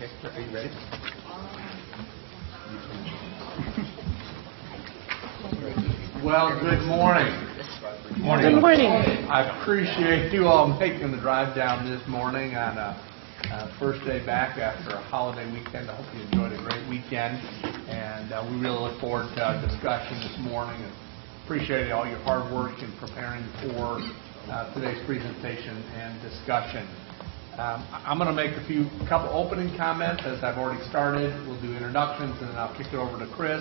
Okay, are you ready? Well, good morning. Good morning. I appreciate you all making the drive down this morning on a first day back after a holiday weekend. I hope you enjoyed a great weekend, and we really look forward to our discussion this morning. And appreciate all your hard work in preparing for today's presentation and discussion. I'm going to make a couple opening comments as I've already started. We'll do introductions, and then I'll kick it over to Chris,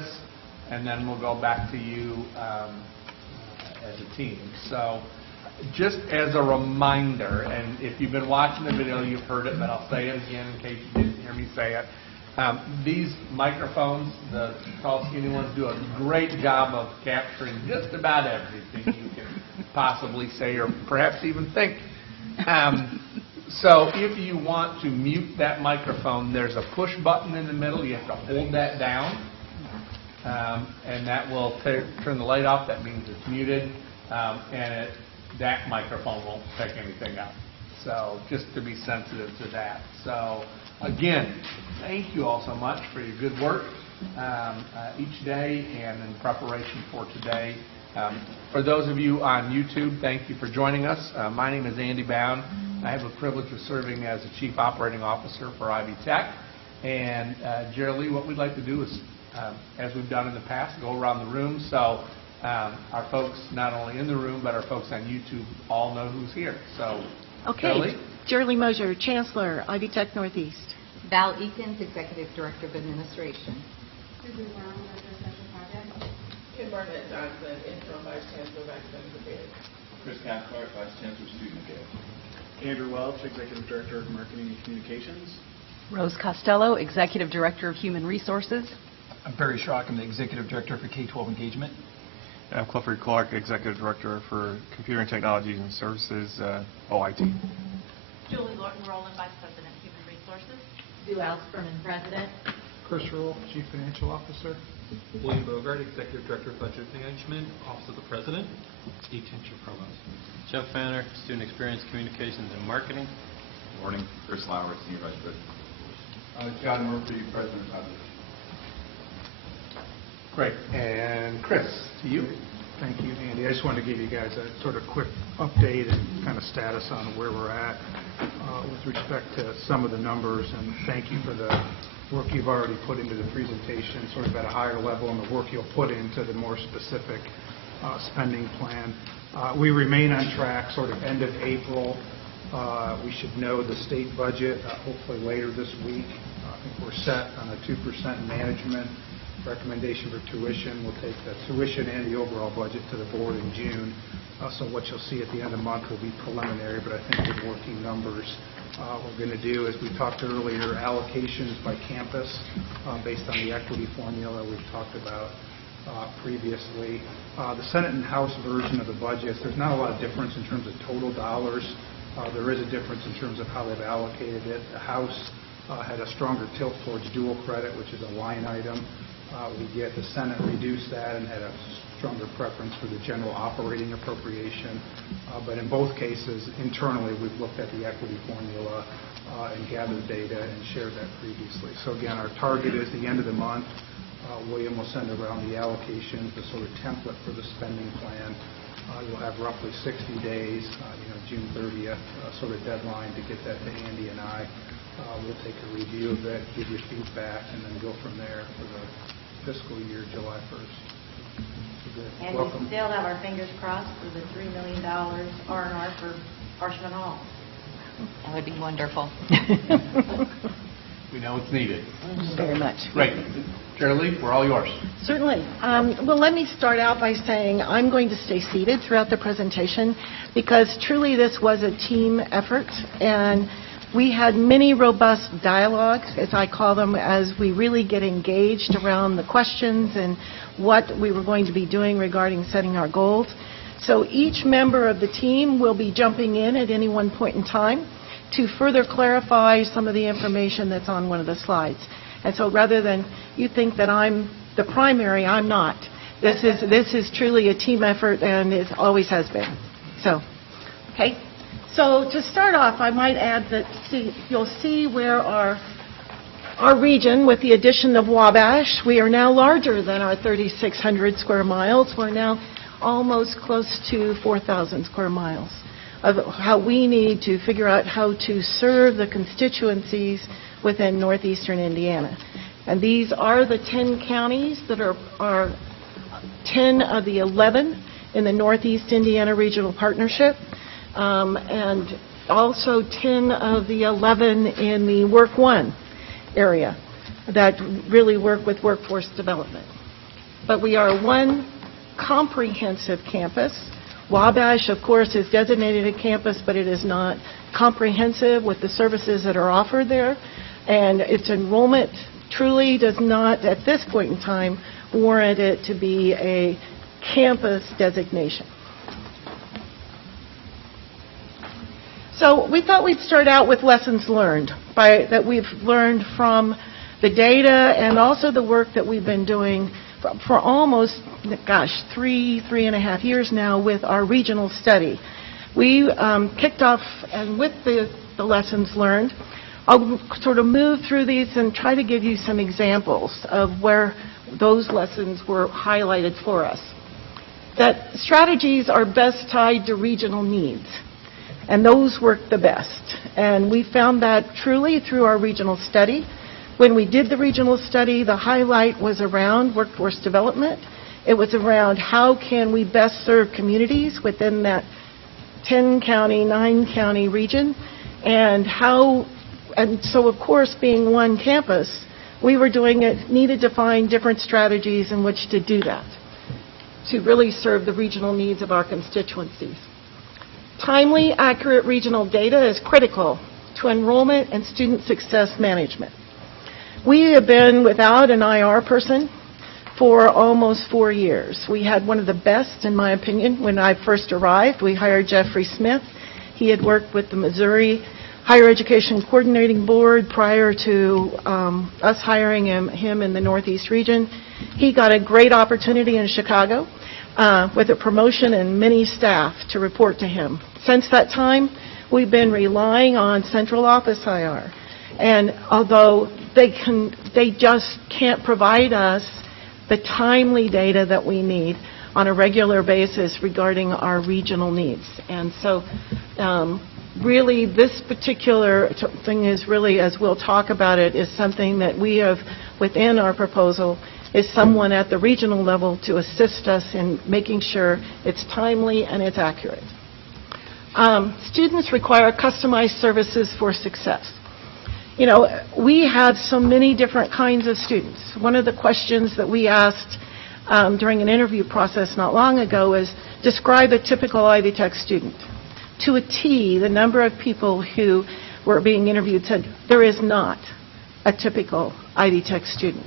and then we'll go back to you as a team. So just as a reminder, and if you've been watching the video, you've heard it, but I'll say it again in case you didn't hear me say it. These microphones, the tall, skinny ones, do a great job of capturing just about everything you can possibly say or perhaps even think. So if you want to mute that microphone, there's a push button in the middle. You have to hold that down, and that will turn the light off. That means it's muted, and that microphone won't pick anything up. So just to be sensitive to that. So again, thank you all so much for your good work each day and in preparation for today. For those of you on YouTube, thank you for joining us. My name is Andy Bound. I have the privilege of serving as the Chief Operating Officer for Ivy Tech. And generally what we'd like to do is, as we've done in the past, go around the room so our folks not only in the room but our folks on YouTube all know who's here. So, Okay, Jerly Mosier, Chancellor, Ivy Tech Northeast. Val Eakins, Executive Director of Administration. Susan Brown, Director of Special Projects. Kim Barnett Johnson, Interim Vice Chancellor of Academic Affairs. Chris Cathcart, Vice Chancellor of Student Affairs. Andrew Welch, Executive Director of Marketing and Communications. Rose Costello, Executive Director of Human Resources. I'm Barry Schrock. I'm the Executive Director for K-12 Engagement. I'm Clifford Clark, Executive Director for Computer and Technologies and Services, OIT. Julie Lorton-Rowland, Vice President, Human Resources. Sue Alsperman, President. Chris Rule, Chief Financial Officer. William Bogart, Executive Director of Budget Management, Office of the President. Steve Tincher, Provost. Jeff Fanner, Student Experience Communications and Marketing. Good morning. Chris Lauer, Senior Vice President. John Murphy, President of Ivy. Great. And Chris, to you. Thank you, Andy. I just wanted to give you guys a sort of quick update and kind of status on where we're at with respect to some of the numbers, and thank you for the work you've already put into the presentation, sort of at a higher level, and the work you'll put into the more specific spending plan. We remain on track, sort of end of April. We should know the state budget hopefully later this week. I think we're set on a 2% management recommendation for tuition. We'll take the tuition and the overall budget to the board in June. So what you'll see at the end of the month will be preliminary, but I think with working numbers. What we're going to do, as we talked earlier, allocations by campus based on the equity formula we've talked about previously. The Senate and House version of the budgets, there's not a lot of difference in terms of total dollars. There is a difference in terms of how they've allocated it. The House had a stronger tilt towards dual credit, which is a line item. The Senate reduced that and had a stronger preference for the general operating appropriation. But in both cases, internally, we've looked at the equity formula and gathered data and shared that previously. So again, our target is the end of the month. William will send around the allocations, the sort of template for the spending plan. You'll have roughly 60 days, June 30th, sort of deadline to get that to Andy and I. We'll take a review of it, give you feedback, and then go from there for the fiscal year, July 1st. And Welcome. we still have our fingers crossed for the $3 million R&R for Parchman Hall. That would be wonderful. We know it's needed. Very much. Great. Shirley, we're all yours. Certainly. Well, let me start out by saying I'm going to stay seated throughout the presentation because truly this was a team effort, and we had many robust dialogues, as I call them, as we really get engaged around the questions and what we were going to be doing regarding setting our goals. So each member of the team will be jumping in at any one point in time to further clarify some of the information that's on one of the slides. And so rather than you think that I'm the primary, I'm not. This is truly a team effort, and it always has been. So, okay. So to start off, I might add that you'll see where our Our region, with the addition of Wabash, we are now larger than our 3,600 square miles. We're now almost close to 4,000 square miles of how we need to figure out how to serve the constituencies within northeastern Indiana. And these are the 10 counties that are 10 of the 11 in the Northeast Indiana Regional Partnership, and also 10 of the 11 in the Work One area that really work with workforce development. But we are one comprehensive campus. Wabash, of course, is designated a campus, but it is not comprehensive with the services that are offered there. And its enrollment truly does not, at this point in time, warrant it to be a campus designation. So we thought we'd start out with lessons learned that we've learned from the data and also the work that we've been doing for almost, three and a half years now with our regional study. We kicked off, and with the lessons learned, I'll sort of move through these and try to give you some examples of where those lessons were highlighted for us. That strategies are best tied to regional needs, and those work the best. And we found that truly through our regional study. When we did the regional study, the highlight was around workforce development. It was around how can we best serve communities within that 10-county, 9-county region, and so of course, being one campus, we were needed to find different strategies in which to do that, to really serve the regional needs of our constituencies. Timely, accurate regional data is critical to enrollment and student success management. We have been without an IR person for almost 4 years. We had one of the best, in my opinion, when I first arrived. We hired Jeffrey Smith. He had worked with the Missouri Higher Education Coordinating Board prior to us hiring him in the Northeast region. He got a great opportunity in Chicago with a promotion and many staff to report to him. Since that time, we've been relying on central office IR. And although they just can't provide us the timely data that we need on a regular basis regarding our regional needs. And so really this particular thing is really, as we'll talk about it, is something that we have within our proposal is someone at the regional level to assist us in making sure it's timely and it's accurate. Students require customized services for success. You know, we have so many different kinds of students. One of the questions that we asked during an interview process not long ago is, describe a typical Ivy Tech student. To a T, the number of people who were being interviewed said, there is not a typical Ivy Tech student,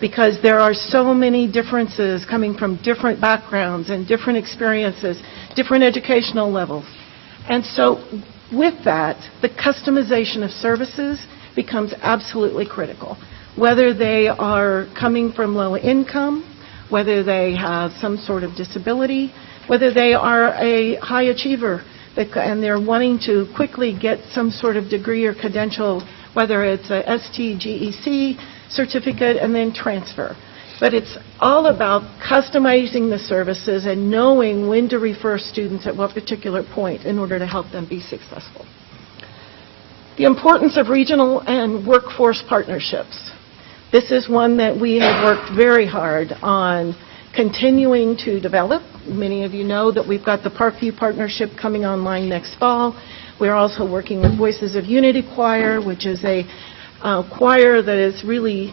because there are so many differences coming from different backgrounds and different experiences, different educational levels. And so with that, the customization of services becomes absolutely critical. Whether they are coming from low income, whether they have some sort of disability, whether they are a high achiever and they're wanting to quickly get some sort of degree or credential, whether it's a STGEC certificate and then transfer. But it's all about customizing the services and knowing when to refer students at what particular point in order to help them be successful. The importance of regional and workforce partnerships. This is one that we have worked very hard on continuing to develop. Many of you know that we've got the Parkview Partnership coming online next fall. We're also working with Voices of Unity Choir, which is a choir that is really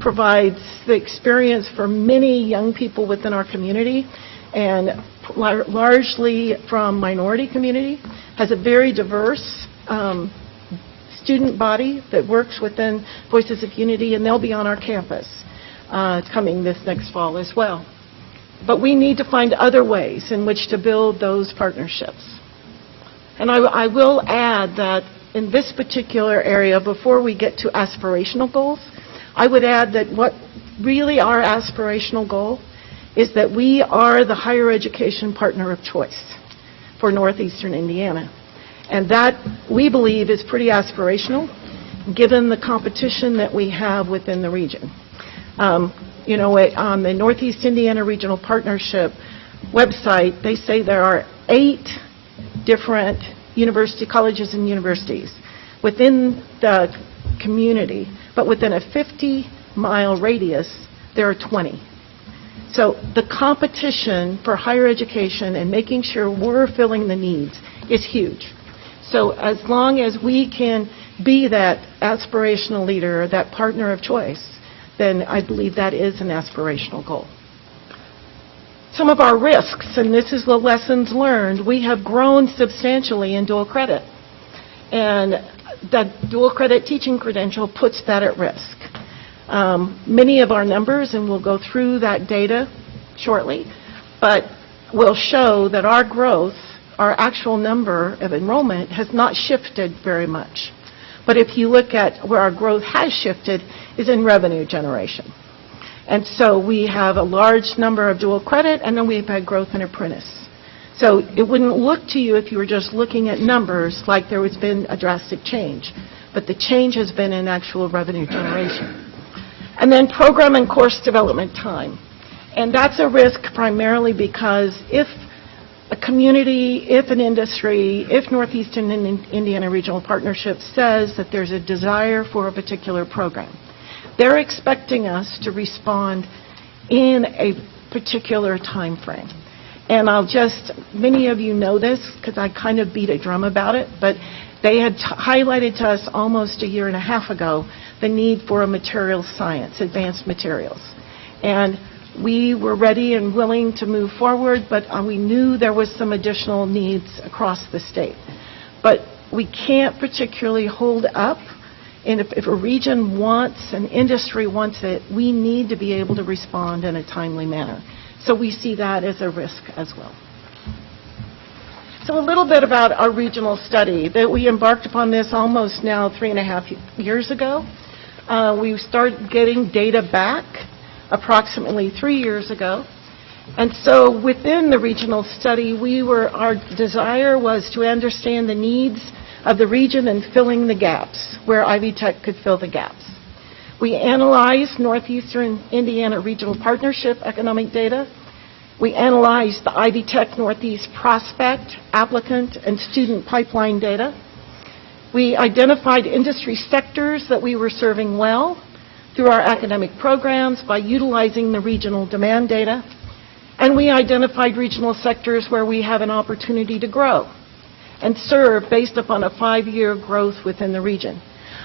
provides the experience for many young people within our community, and largely from minority community, has a very diverse student body that works within Voices of Unity, and they'll be on our campus coming this next fall as well. But we need to find other ways in which to build those partnerships. And I will add that in this particular area, before we get to aspirational goals, I would add that what really our aspirational goal is that we are the higher education partner of choice for Northeastern Indiana. And that, we believe, is pretty aspirational, given the competition that we have within the region. On the Northeast Indiana Regional Partnership website, they say there are 8 different colleges and universities within the community, but within a 50-mile radius, there are 20. So the competition for higher education and making sure we're filling the needs is huge. So as long as we can be that aspirational leader, that partner of choice, then I believe that is an aspirational goal. Some of our risks, and this is the lessons learned, we have grown substantially in dual credit. And the dual credit teaching credential puts that at risk. Many of our numbers, and we'll go through that data shortly, but will show that our growth, our actual number of enrollment has not shifted very much. But if you look at where our growth has shifted is in revenue generation. And so we have a large number of dual credit, and then we've had growth in apprentice. So it wouldn't look to you if you were just looking at numbers like there has been a drastic change. But the change has been in actual revenue generation. And then program and course development time. And that's a risk primarily because if a community, if an industry, if Northeastern Indiana Regional Partnership says that there's a desire for a particular program, they're expecting us to respond in a particular time frame. And many of you know this because I kind of beat a drum about it, but they had highlighted to us almost a year and a half ago the need for a materials science, advanced materials. And we were ready and willing to move forward, but we knew there was some additional needs across the state. But we can't particularly hold up, and if a region wants, an industry wants it, we need to be able to respond in a timely manner. So we see that as a risk as well. So a little bit about our regional study. That we embarked upon this almost now 3.5 years ago. We started getting data back approximately 3 years ago. And so within the regional study, our desire was to understand the needs of the region and filling the gaps, where Ivy Tech could fill the gaps. We analyzed Northeastern Indiana Regional Partnership economic data. We analyzed the Ivy Tech Northeast prospect, applicant, and student pipeline data. We identified industry sectors that we were serving well through our academic programs by utilizing the regional demand data. And we identified regional sectors where we have an opportunity to grow and serve based upon a 5-year growth within the region.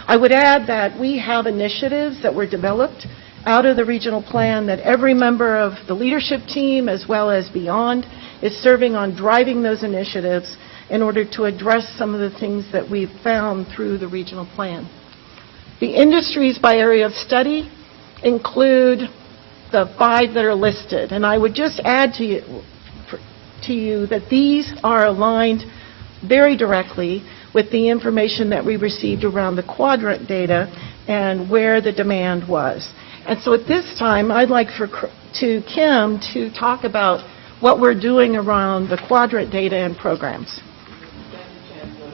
I would add that we have initiatives that were developed out of the regional plan that every member of the leadership team, as well as beyond, is serving on driving those initiatives in order to address some of the things that we've found through the regional plan. The industries by area of study include the 5 that are listed, and I would just add to you that these are aligned very directly with the information that we received around the quadrant data and where the demand was. And so at this time, I'd like Kim to talk about what we're doing around the quadrant data and programs. Thank you, Chancellor.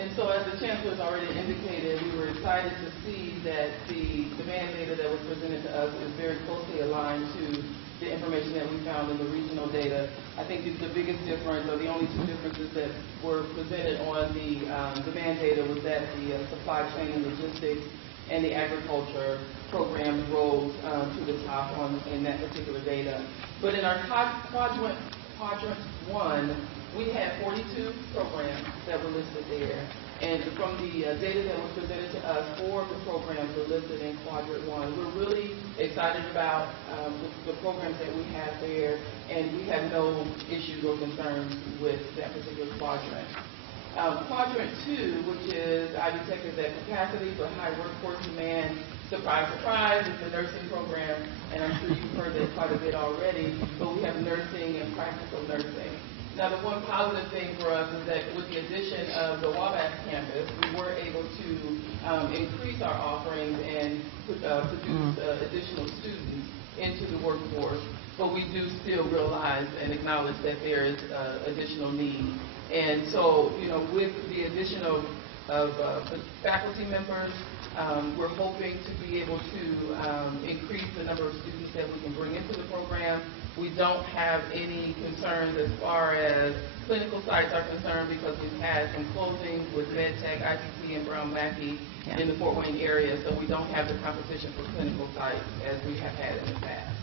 And so as the Chancellor has already indicated, we were excited to see that the demand data that was presented to us is very closely aligned to the information that we found in the regional data. I think the biggest difference, or the only 2 differences that were presented on the demand data, was that the supply chain and logistics and the agriculture programs rose to the top in that particular data. But in our quadrant 1, we had 42 programs that were listed there. And from the data that was presented to us, 4 of the programs were listed in quadrant 1. We're really excited about the programs that we have there, and we have no issues or concerns with that particular quadrant. Quadrant 2, which is Ivy Tech is at capacity for high workforce demand. Surprise, surprise, it's the nursing program, and I'm sure you've heard that quite a bit already, but we have nursing and practical nursing. Now, the one positive thing for us is that with the addition of the Wabash campus, we were able to increase our offerings and produce additional students into the workforce, but we do still realize and acknowledge that there is additional need. And so, with the addition of faculty members, We're hoping to be able to increase the number of students that we can bring into the program. We don't have any concerns as far as clinical sites are concerned because we've had some closings with MedTech, ITC, and Brown Mackey in the Fort Wayne area, so we don't have the competition for clinical sites as we have had in the past.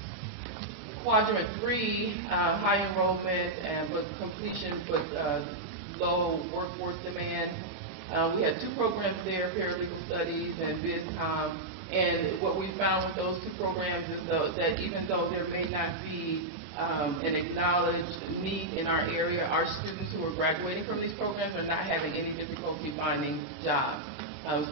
Quadrant 3, high enrollment but completion but low workforce demand. We had 2 programs there, paralegal studies and BizCom. And what we found with those 2 programs is that even though there may not be an acknowledged need in our area, our students who are graduating from these programs are not having any difficulty finding jobs.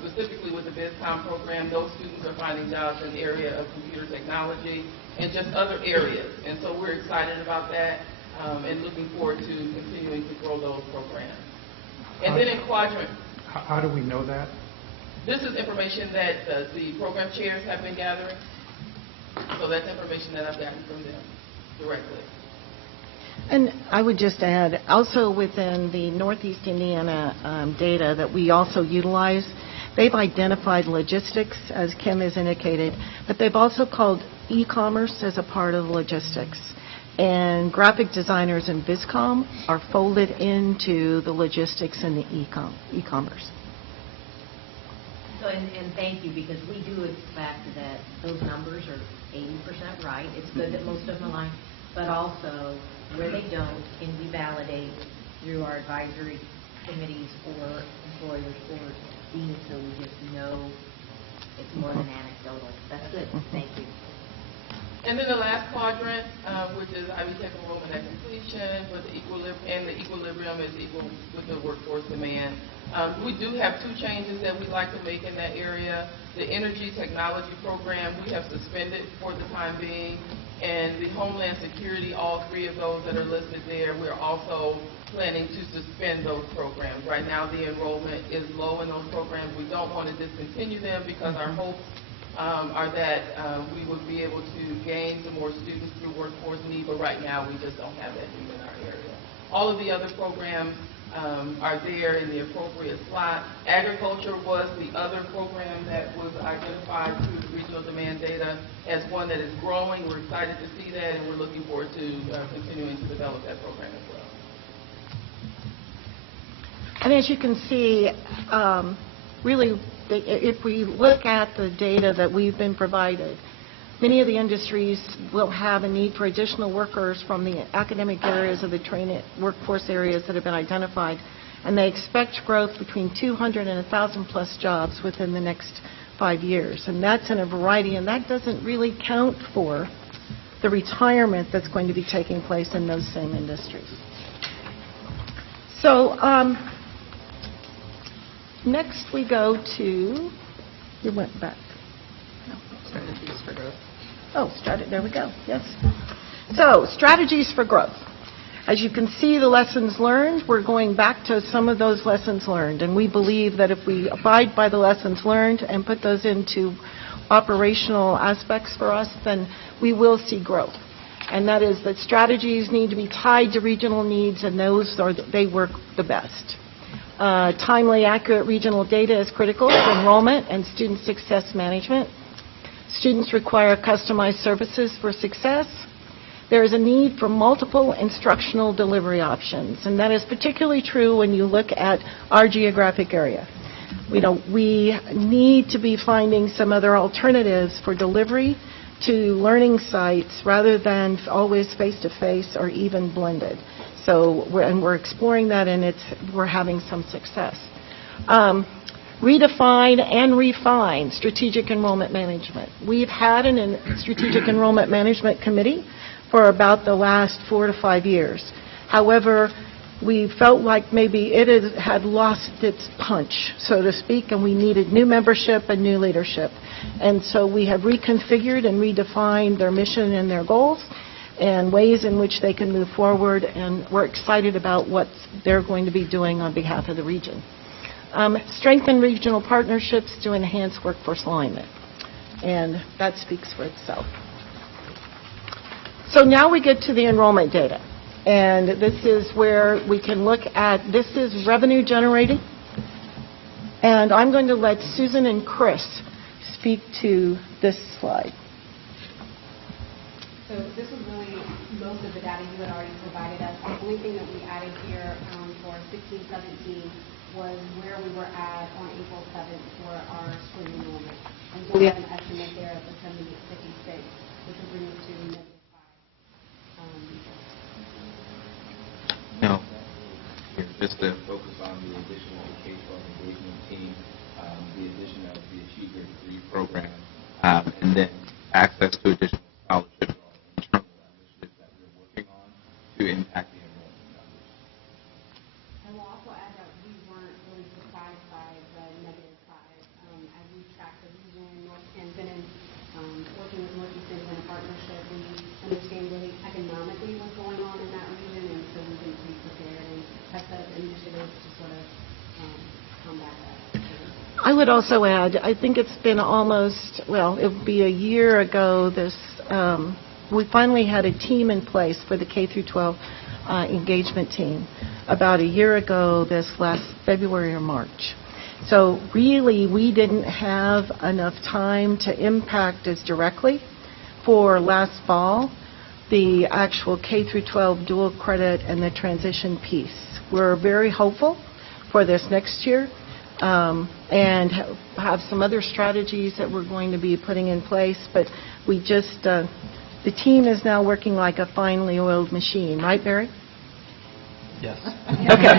Specifically with the BizCom program, those students are finding jobs in the area of computer technology and just other areas. And so we're excited about that and looking forward to continuing to grow those programs. And then in quadrant... How do we know that? This is information that the program chairs have been gathering. So that's information that I've gotten from them directly. And I would just add, also within the Northeast Indiana data that we also utilize, they've identified logistics, as Kim has indicated, but they've also called e-commerce as a part of logistics. And graphic designers and BizCom are folded into the logistics and the e-commerce. So, and thank you, because we do expect that those numbers are 80% right. It's good that most of them align, but also where they don't, can we validate through our advisory committees or employers or deans so we just know it's more than anecdotal. That's good. Thank you. And then the last quadrant, which is Ivy Tech enrollment at completion, but the equilibrium is equal with the workforce demand. We do have 2 changes that we'd like to make in that area. The energy technology program we have suspended for the time being, and the Homeland Security, all 3 of those that are listed there, we're also planning to suspend those programs. Right now the enrollment is low in those programs. We don't want to discontinue them because our hopes are that we would be able to gain some more students through workforce need, but right now we just don't have that need in our area. All of the other programs are there in the appropriate slot. Agriculture was the other program that was identified through the regional demand data as one that is growing. We're excited to see that, and we're looking forward to continuing to develop that program as well. And as you can see, really, if we look at the data that we've been provided, many of the industries will have a need for additional workers from the academic areas of the training workforce areas that have been identified, and they expect growth between 200 and 1,000 plus jobs within the next 5 years. And that's in a variety, and that doesn't really count for the retirement that's going to be taking place in those same industries. So next we go to, you went back. No, strategies for growth. Oh, there we go, yes. So, strategies for growth. As you can see, the lessons learned, we're going back to some of those lessons learned, and we believe that if we abide by the lessons learned and put those into operational aspects for us, then we will see growth. And that is that strategies need to be tied to regional needs, and they work the best. Timely, accurate regional data is critical for enrollment and student success management. Students require customized services for success. There is a need for multiple instructional delivery options, and that is particularly true when you look at our geographic area. We need to be finding some other alternatives for delivery to learning sites rather than always face-to-face or even blended. So we're exploring that, and we're having some success. Redefine and refine strategic enrollment management. We've had a strategic enrollment management committee for about the last 4 to 5 years. However, we felt like maybe it had lost its punch, so to speak, and we needed new membership and new leadership. And so we have reconfigured and redefined their mission and their goals and ways in which they can move forward, and we're excited about what they're going to be doing on behalf of the region. Strengthen regional partnerships to enhance workforce alignment, and that speaks for itself. So now we get to the enrollment data, and this is where we can look at, this is revenue generating, And I'm going to let Susan and Chris speak to this slide. So this was really most of the data you had already provided us. The only thing that we added here for 16-17 was where we were at on April 7th for our spring enrollment. And so we have an estimate there of the 7056, which will bring us to -5. No. Just to focus on the addition of the K-12 engagement team, the addition of the Achieve Your Degree program, and then access to additional scholarships or internal initiatives that we're working on to impact the enrollment numbers. And we'll also add that we weren't really surprised by the -5. As we tracked the region, and been in working with Northeast Indiana Partnership, we understand really economically what's going on in that region, and so we've been pretty prepared and have set up initiatives to sort of combat that. I would also add, I think it's been almost, well, it would be a year ago we finally had a team in place for the K through 12 engagement team about a year ago this last February or March. So really, we didn't have enough time to impact as directly for last fall the actual K through 12 dual credit and the transition piece. We're very hopeful for this next year and have some other strategies that we're going to be putting in place, but we just, the team is now working like a finely oiled machine, right, Barry? Yes. Okay.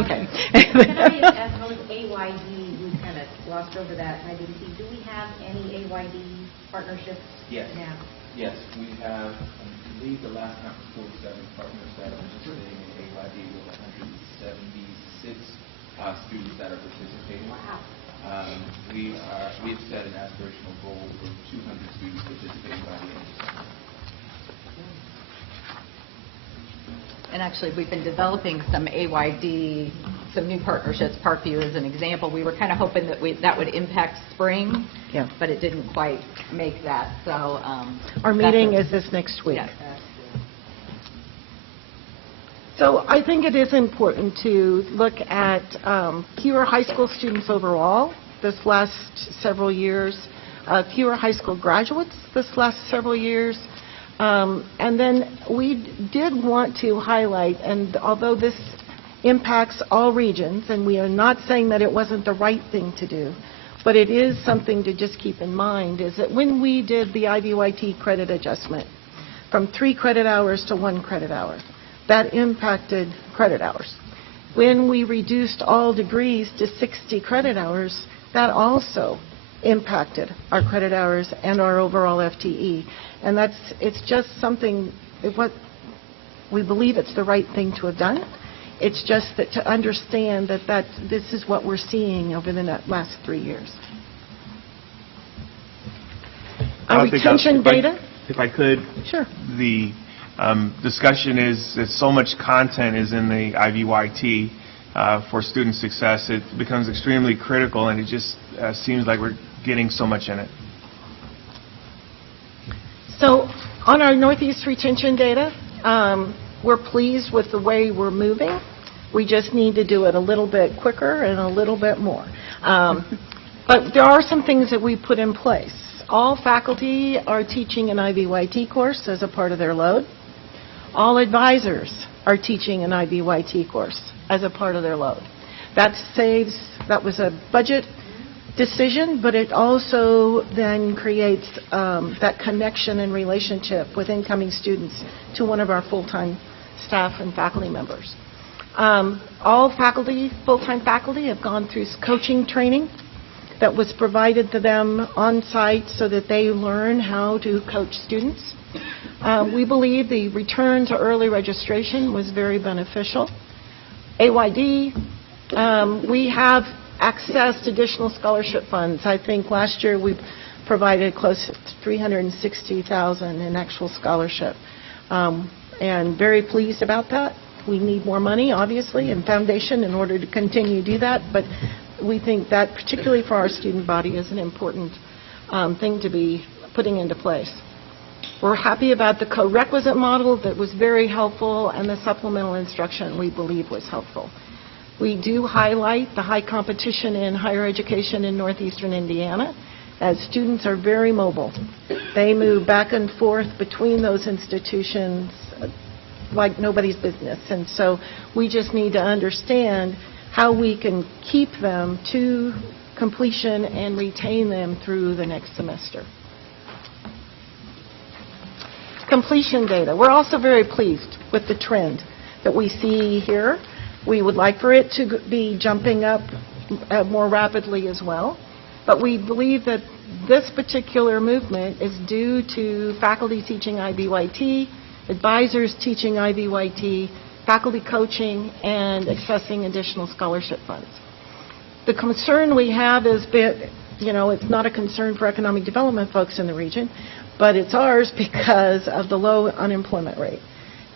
Okay. Can I just ask about AYD? We kind of glossed over that, and I didn't see. Do we have any AYD partnerships Yes. now? Yes, we have, I believe the last count was 47 partners that are participating in AYD with 176 students that are participating. Wow. We have set an aspirational goal for 200 students participating by the end of December. And actually, we've been developing some AYD, some new partnerships. Parkview is an example. We were kind of hoping that that would impact spring, Yeah. but it didn't quite make that. So our meeting is this next week. Yes. So I think it is important to look at fewer high school students overall this last several years, fewer high school graduates this last several years. And then we did want to highlight, and although this impacts all regions, and we are not saying that it wasn't the right thing to do, but it is something to just keep in mind, is that when we did the IVYT credit adjustment from 3 credit hours to 1 credit hour, that impacted credit hours. When we reduced all degrees to 60 credit hours, that also impacted our credit hours and our overall FTE. And it's just something, we believe it's the right thing to have done. It's just that to understand that this is what we're seeing over the last 3 years. Our retention data? If I could. Sure. The discussion is that so much content is in the IVYT for student success. It becomes extremely critical, and it just seems like we're getting so much in it. So on our Northeast retention data, we're pleased with the way we're moving. We just need to do it a little bit quicker and a little bit more. But there are some things that we put in place. All faculty are teaching an IVYT course as a part of their load. All advisors are teaching an IVYT course as a part of their load. That was a budget decision, but it also then creates that connection and relationship with incoming students to one of our full-time staff and faculty members. All faculty, full-time faculty, have gone through coaching training that was provided to them on site so that they learn how to coach students. We believe the return to early registration was very beneficial. AYD, we have accessed additional scholarship funds. I think last year we provided close to $360,000 in actual scholarship, and very pleased about that. We need more money, obviously, in foundation in order to continue to do that, but we think that particularly for our student body is an important thing to be putting into place. We're happy about the co-requisite model that was very helpful, and the supplemental instruction we believe was helpful. We do highlight the high competition in higher education in northeastern Indiana, as students are very mobile. They move back and forth between those institutions like nobody's business. And so we just need to understand how we can keep them to completion and retain them through the next semester. Completion data. We're also very pleased with the trend that we see here. We would like for it to be jumping up more rapidly as well. But we believe that this particular movement is due to faculty teaching IBYT, advisors teaching IBYT, faculty coaching, and accessing additional scholarship funds. The concern we have is that, it's not a concern for economic development folks in the region, but it's ours because of the low unemployment rate.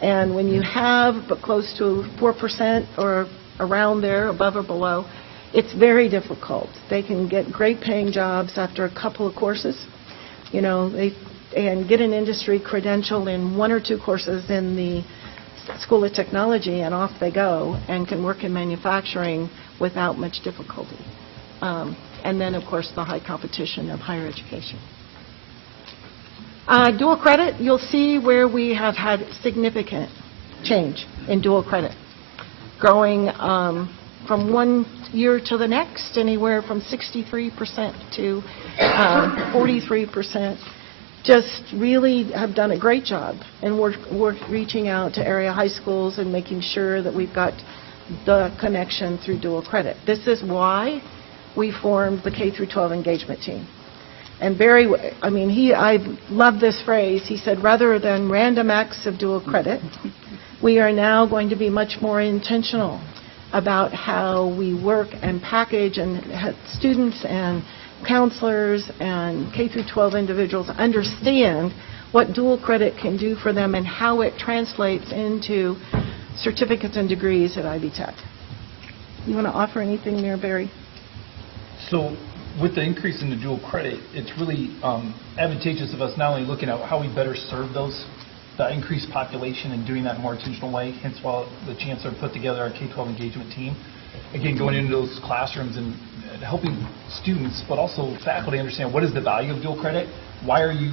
And when you have close to 4% or around there, above or below, it's very difficult. They can get great paying jobs after a couple of courses, and get an industry credential in 1 or 2 courses in the School of Technology, and off they go and can work in manufacturing without much difficulty. And then, of course, the high competition of higher education. Dual credit, you'll see where we have had significant change in dual credit, growing from one year to the next, anywhere from 63% to 43%. Just really have done a great job, and we're reaching out to area high schools and making sure that we've got the connection through dual credit. This is why we formed the K-12 engagement team. And Barry, I love this phrase. He said, rather than random acts of dual credit, we are now going to be much more intentional about how we work and package and have students and counselors and K-12 individuals understand what dual credit can do for them and how it translates into certificates and degrees at Ivy Tech. You want to offer anything there, Barry? So with the increase in the dual credit, it's really advantageous of us not only looking at how we better serve the increased population and doing that in a more intentional way, hence why the Chancellor put together our K-12 engagement team. Again, going into those classrooms and helping students, but also faculty understand what is the value of dual credit, why are you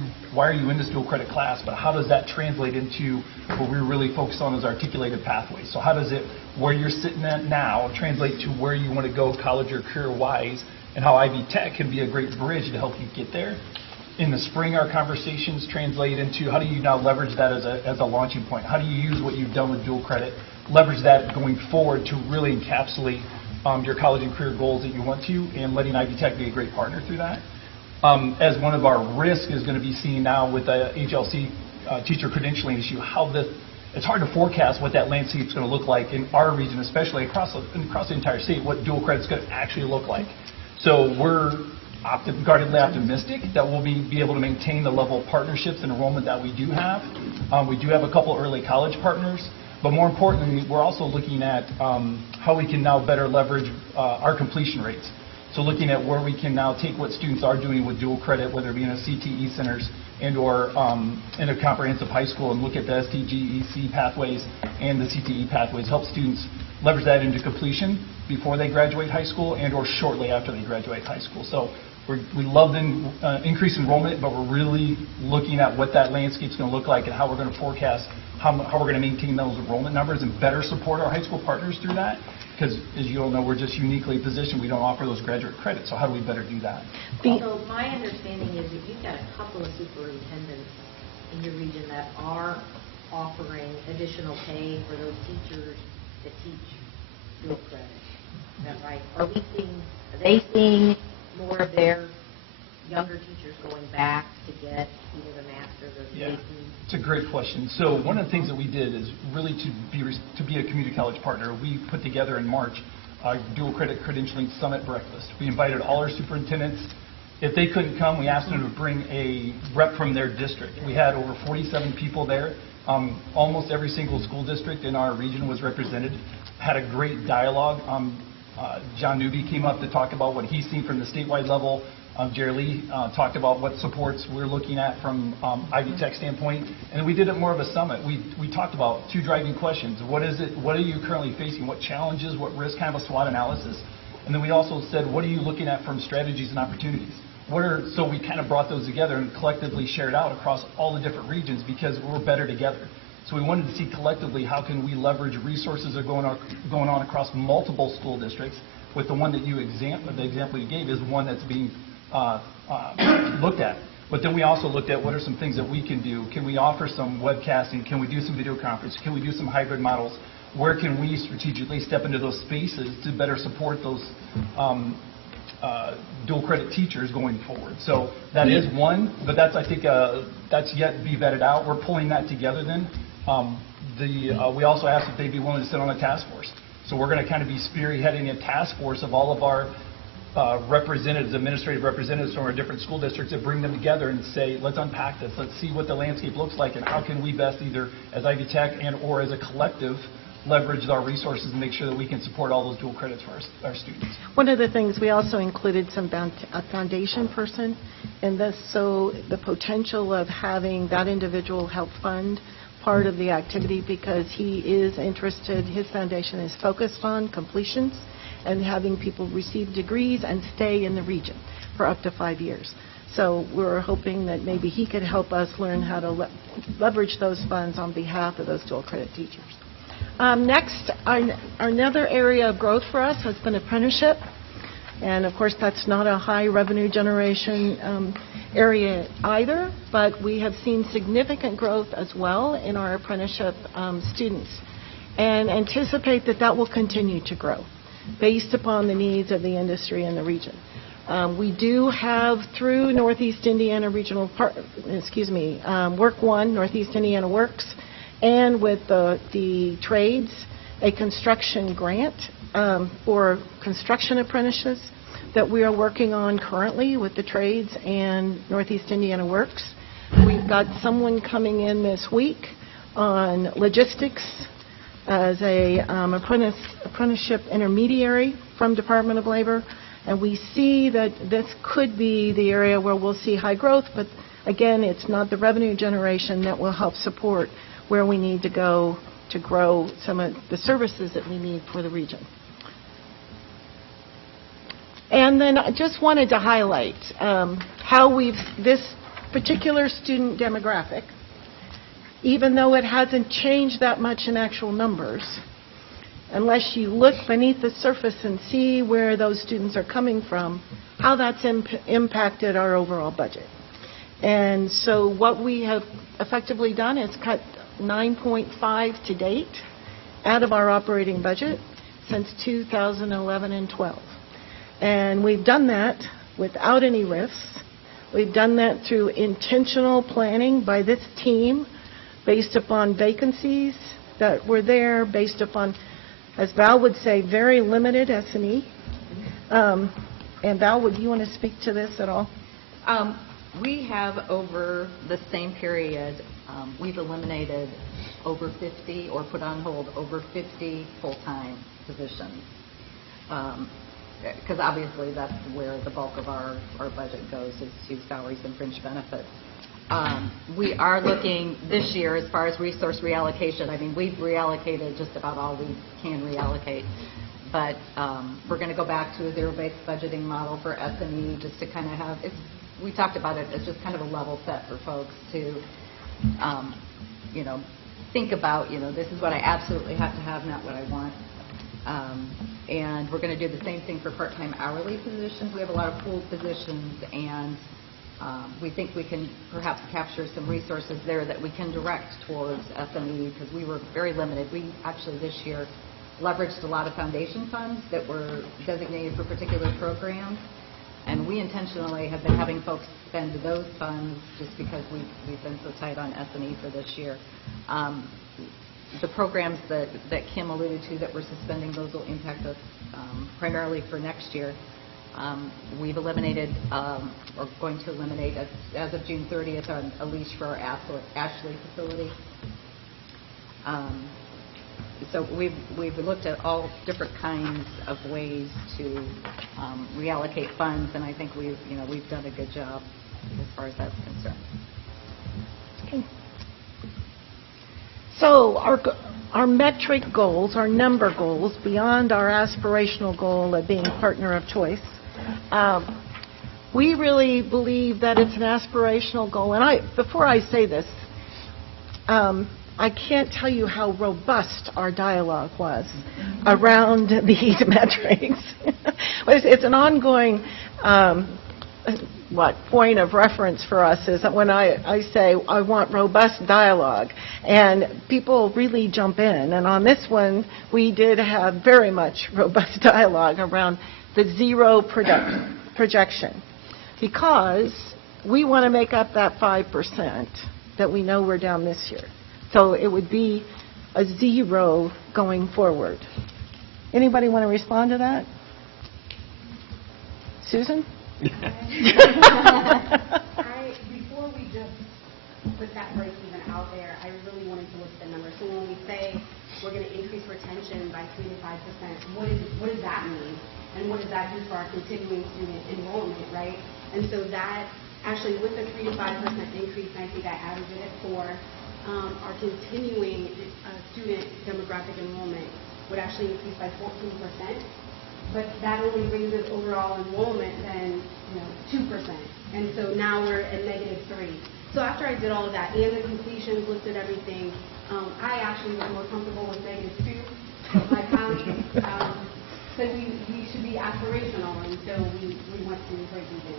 in this dual credit class, but how does that translate into what we're really focused on is articulated pathways. So how does it, where you're sitting at now, translate to where you want to go college or career-wise, and how Ivy Tech can be a great bridge to help you get there. In the spring, our conversations translate into how do you now leverage that as a launching point? How do you use what you've done with dual credit, leverage that going forward to really encapsulate your college and career goals that you want to, and letting Ivy Tech be a great partner through that. As one of our risks is going to be seen now with the HLC teacher credentialing issue, it's hard to forecast what that landscape is going to look like in our region, especially across the entire state, what dual credit is going to actually look like. So we're guardedly optimistic that we'll be able to maintain the level of partnerships and enrollment that we do have. We do have a couple early college partners, but more importantly, we're also looking at how we can now better leverage our completion rates. So looking at where we can now take what students are doing with dual credit, whether it be in a CTE centers and or in a comprehensive high school, and look at the STGEC pathways and the CTE pathways, help students leverage that into completion before they graduate high school and or shortly after they graduate high school. So we love the increased enrollment, but we're really looking at what that landscape is going to look like and how we're going to forecast how we're going to maintain those enrollment numbers and better support our high school partners through that. Because, as you all know, we're just uniquely positioned. We don't offer those graduate credits. So how do we better do that? So my understanding is that you've got a couple of superintendents in your region that are offering additional pay for those teachers that teach dual credit. Is that right? Are they seeing more of their younger teachers going back to get either the master's or the Yeah. AP? It's a great question. So one of the things that we did is really to be a community college partner. We put together in March our dual credit credentialing summit breakfast. We invited all our superintendents. If they couldn't come, we asked them to bring a rep from their district. We had over 47 people there. Almost every single school district in our region was represented. Had a great dialogue. John Newby came up to talk about what he's seen from the statewide level, Jerry Lee talked about what supports we're looking at from Ivy Tech standpoint, and we did it more of a summit. We talked about 2 driving questions. What is it? What are you currently facing? What challenges? What risks? Kind of a SWOT analysis. And then we also said, what are you looking at from strategies and opportunities? So we kind of brought those together and collectively shared out across all the different regions because we're better together. So we wanted to see collectively how can we leverage resources that are going on across multiple school districts. With the one that the example you gave is one that's being looked at. But then we also looked at what are some things that we can do. Can we offer some webcasting? Can we do some video conference? Can we do some hybrid models? Where can we strategically step into those spaces to better support those dual credit teachers going forward? So that is one, but that's, I think, that's yet to be vetted out. We're pulling that together then. We also asked if they'd be willing to sit on a task force. So we're going to kind of be spearheading a task force of all of our representatives, administrative representatives from our different school districts, that bring them together and say, let's unpack this. Let's see what the landscape looks like and how can we best, either as Ivy Tech and or as a collective, leverage our resources and make sure that we can support all those dual credits for our students. One of the things, we also included a foundation person in this, so the potential of having that individual help fund part of the activity, because he is interested, his foundation is focused on completions and having people receive degrees and stay in the region for up to 5 years. So we're hoping that maybe he could help us learn how to leverage those funds on behalf of those dual credit teachers. Next, another area of growth for us has been apprenticeship. And of course, that's not a high revenue generation area either, but we have seen significant growth as well in our apprenticeship students, and anticipate that that will continue to grow based upon the needs of the industry in the region. We do have, through Northeast Indiana Regional Work One, Northeast Indiana Works, and with the trades, a construction grant for construction apprentices that we are working on currently with the trades and Northeast Indiana Works. We've got someone coming in this week on logistics as a apprenticeship intermediary from Department of Labor, and we see that this could be the area where we'll see high growth, but again, it's not the revenue generation that will help support where we need to go to grow some of the services that we need for the region. And then I just wanted to highlight how this particular student demographic, even though it hasn't changed that much in actual numbers, unless you look beneath the surface and see where those students are coming from, how that's impacted our overall budget. And so what we have effectively done is cut 9.5 to date out of our operating budget since 2011 and 12. And we've done that without any risks. We've done that through intentional planning by this team based upon vacancies that were there, based upon, as Val would say, very limited S&E. And Val, would you want to speak to this at all? We have, over the same period, we've eliminated over 50 or put on hold over 50 full-time positions. Because obviously that's where the bulk of our budget goes, is to salaries and fringe benefits. We are looking this year, as far as resource reallocation, I mean, we've reallocated just about all we can reallocate. But we're going to go back to a zero-based budgeting model for S&E, just to kind of have, we talked about it as just kind of a level set for folks to, think about, this is what I absolutely have to have, not what I want. And we're going to do the same thing for part-time hourly positions. We have a lot of pooled positions, and we think we can perhaps capture some resources there that we can direct towards S&E, because we were very limited. We actually this year leveraged a lot of foundation funds that were designated for particular programs, and we intentionally have been having folks spend those funds just because we've been so tight on S&E for this year. The programs that Kim alluded to that we're suspending, those will impact us primarily for next year. We've eliminated, or going to eliminate, as of June 30th, a lease for our Ashley facility. So we've looked at all different kinds of ways to reallocate funds, and I think we've done a good job as far as that's concerned. Okay. So our metric goals, our number goals, beyond our aspirational goal of being partner of choice, we really believe that it's an aspirational goal. And before I say this, I can't tell you how robust our dialogue was around these metrics. It's an ongoing point of reference for us is that when I say I want robust dialogue, and people really jump in. And on this one, we did have very much robust dialogue around the zero projection, because we want to make up that 5% that we know we're down this year. So it would be a zero going forward. Anybody want to respond to that? Susan? Before we just put that break even out there, I really wanted to look at the numbers. So when we say we're going to increase retention by 3 to 5%, what does that mean? And what does that do for our continuing student enrollment, right? And so that actually, with the 3 to 5% increase, and I think I averaged it at 4, our continuing student demographic enrollment would actually increase by 14%. But that only brings us overall enrollment then 2%. And so now we're at -3. So after I did all of that and the completions, looked at everything, I actually was more comfortable with -2. But my colleagues said we should be aspirational, and so we went to break even.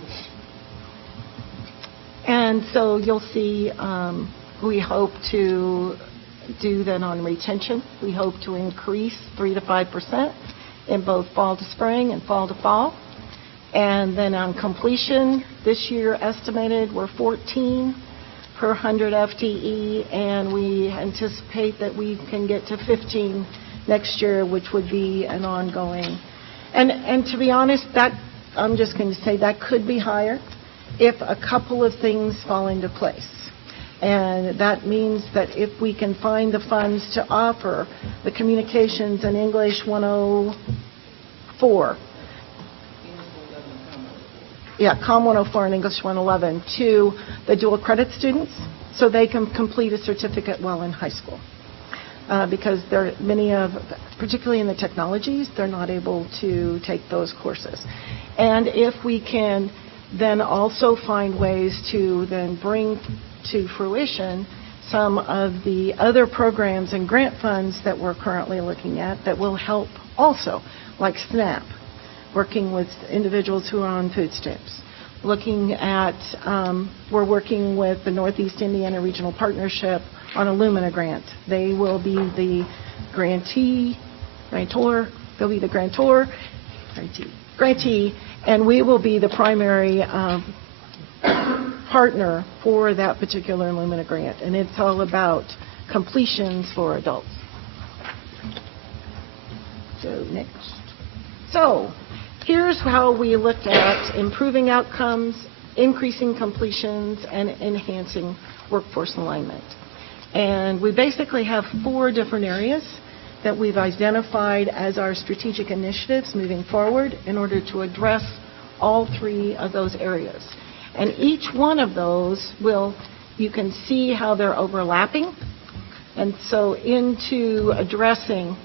And so you'll see, we hope to do then on retention. We hope to increase 3 to 5% in both fall to spring and fall to fall. And then on completion, this year estimated we're 14 per 100 FTE, and we anticipate that we can get to 15 next year, which would be an ongoing. And to be honest, that I'm just going to say that could be higher if a couple of things fall into place. And that means that if we can find the funds to offer the communications and English 104, COM 104 and English 111 to the dual credit students so they can complete a certificate while in high school. Because there are many of, particularly in the technologies, they're not able to take those courses. And if we can then also find ways to then bring to fruition some of the other programs and grant funds that we're currently looking at that will help also, like SNAP, working with individuals who are on food stamps. Looking at, we're working with the Northeast Indiana Regional Partnership on a Lumina grant. They will be the grantee, they'll be the grantee, and we will be the primary partner for that particular Lumina grant, and it's all about completions for adults. So next. So here's how we looked at improving outcomes, increasing completions, and enhancing workforce alignment. And we basically have 4 different areas that we've identified as our strategic initiatives moving forward in order to address all 3 of those areas. And each one of those you can see how they're overlapping. And so into addressing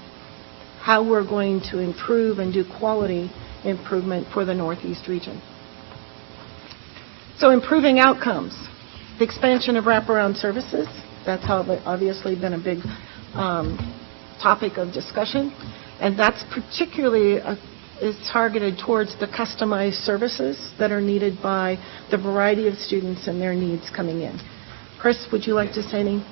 how we're going to improve and do quality improvement for the Northeast region. So improving outcomes, the expansion of wraparound services, that's obviously been a big topic of discussion. And that's particularly is targeted towards the customized services that are needed by the variety of students and their needs coming in. Chris, would you like to say anything?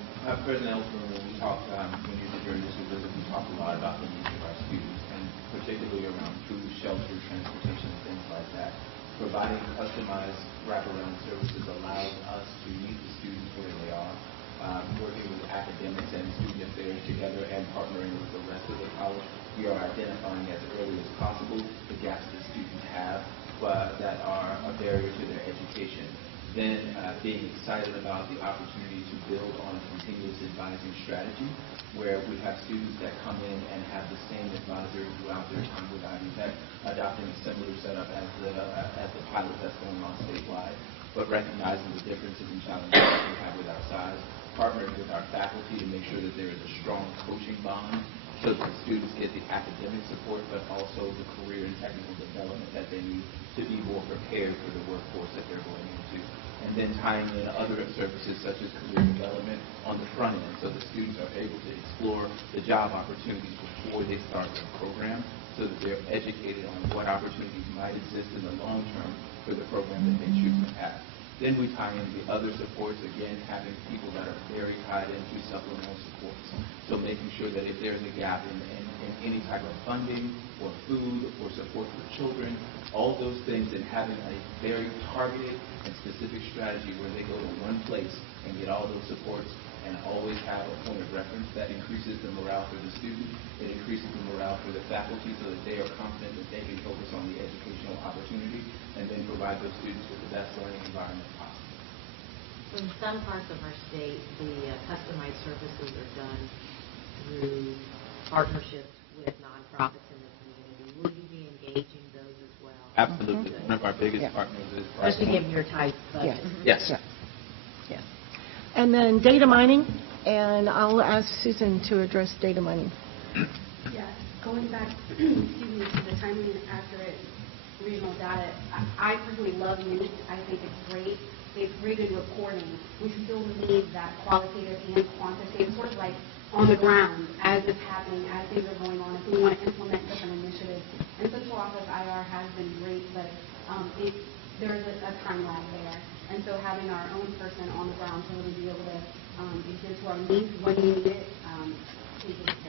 President Ellsworth, when we talked, when you did your initial visit, we talked a lot about the needs of our students, and particularly around food, shelter, transportation, things like that. Providing customized wraparound services allows us to meet the students where they are, working with academics and student affairs together and partnering with the rest of the college. We are identifying as early as possible the gaps that students have that are a barrier to their education. then being excited about the opportunity to build on a continuous advising strategy where we have students that come in and have the same advisor throughout their time with IVTech, adopting a similar setup as the pilot that's going on statewide, but recognizing the differences and challenges that we have with our size, partnering with our faculty to make sure that there is a strong coaching bond so that the students get the academic support, but also the career and technical development that they need to be more prepared for the workforce that they're going into. And then tying in other services such as career development on the front end so the students are able to explore the job opportunities before they start their program so that they're educated on what opportunities might exist in the long term for the program that they choose to have. Then we tie in the other supports, again, having people that are very tied into supplemental supports. So making sure that if there's a gap in any type of funding or food or support for children, all those things, and having a very targeted and specific strategy where they go to one place and get all those supports and always have a point of reference that increases the morale for the student, it increases the morale for the faculty so that they are confident that they can focus on the educational opportunity and then provide those students with the best learning environment possible. In some parts of our state, the customized services are done through partnerships with nonprofits in the community. Will you be engaging those as well? Absolutely. One of our biggest partners is... Especially given your tight budget. Yes. Yes. And then data mining, and I'll ask Susan to address data mining. Yeah, going back to the timely and accurate regional data, I personally love youth. I think it's great. It's great in reporting. We still need that qualitative and quantitative, sort of like on the ground as it's happening, as things are going on. If we want to implement different initiatives, and Central Office IR has been great, but there is a time lag there. And so having our own person on the ground to really be able to adhere to our needs when we need it, take care of.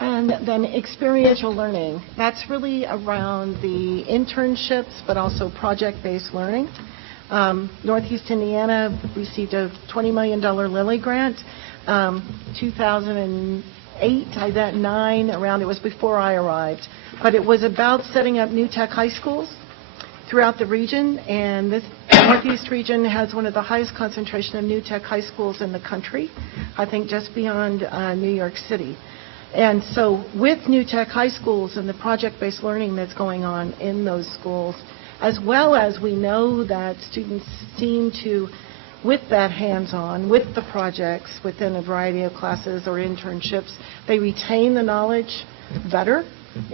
And then experiential learning. That's really around the internships, but also project-based learning. Northeast Indiana received a $20 million Lilly grant. 2008, around, it was before I arrived. But it was about setting up new tech high schools throughout the region, and this Northeast region has one of the highest concentration of new tech high schools in the country, I think just beyond New York City. And so with new tech high schools and the project-based learning that's going on in those schools, as well as we know that students seem to, with that hands-on, with the projects within a variety of classes or internships, they retain the knowledge better